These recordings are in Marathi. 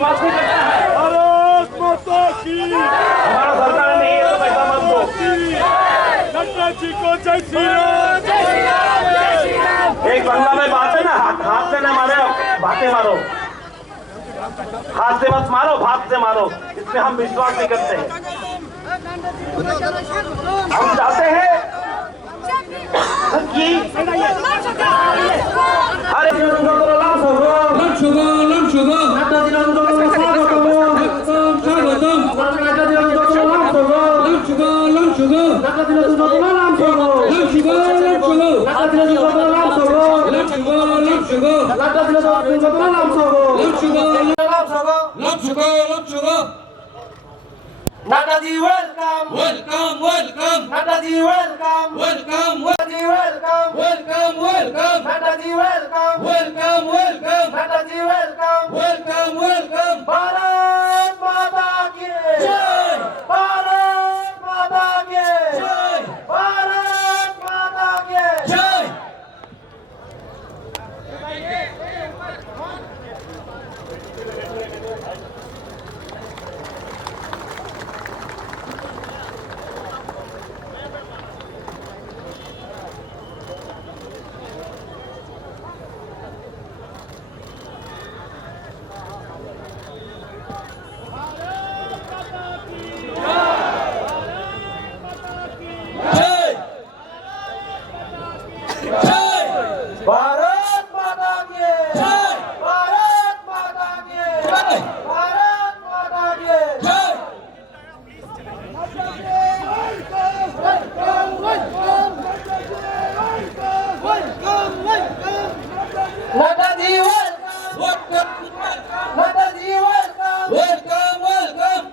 विश्वास नहीं करता है। भारत माता की हमारा सरकार नहीं है तो पैसा मत दो। नड्डा जी को जय श्री राम। एक बंगला में बात है ना, हाथ से ना मारे, बातें मारो। हाथ से मत मारो, भात से मारो। इसमें हम विश्वास नहीं करते हैं। हम चाहते हैं कि अरे Nadaji welcome, Welcome, welcome, Nadaji welcome, welcome, Nadaji welcome, welcome, welcome, Nadaji welcome, welcome, welcome, Nadaji welcome. welcome, welcome. Bharat माता की जय, भारत माता की जय, भारत माता की जय. जय, जय, भारत माता की जय, भारत माता की जय, भारत माता की जय. Nadaji welcome, Welcome, Nadaji welcome. welcome, welcome.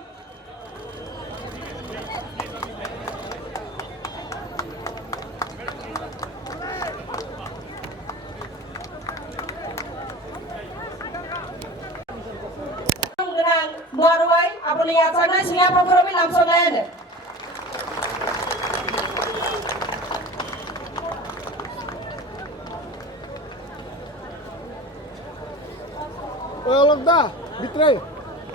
Dengan Muarwai, apa lihat sana sehingga program ini langsung ada. Olha lá, Vitrei.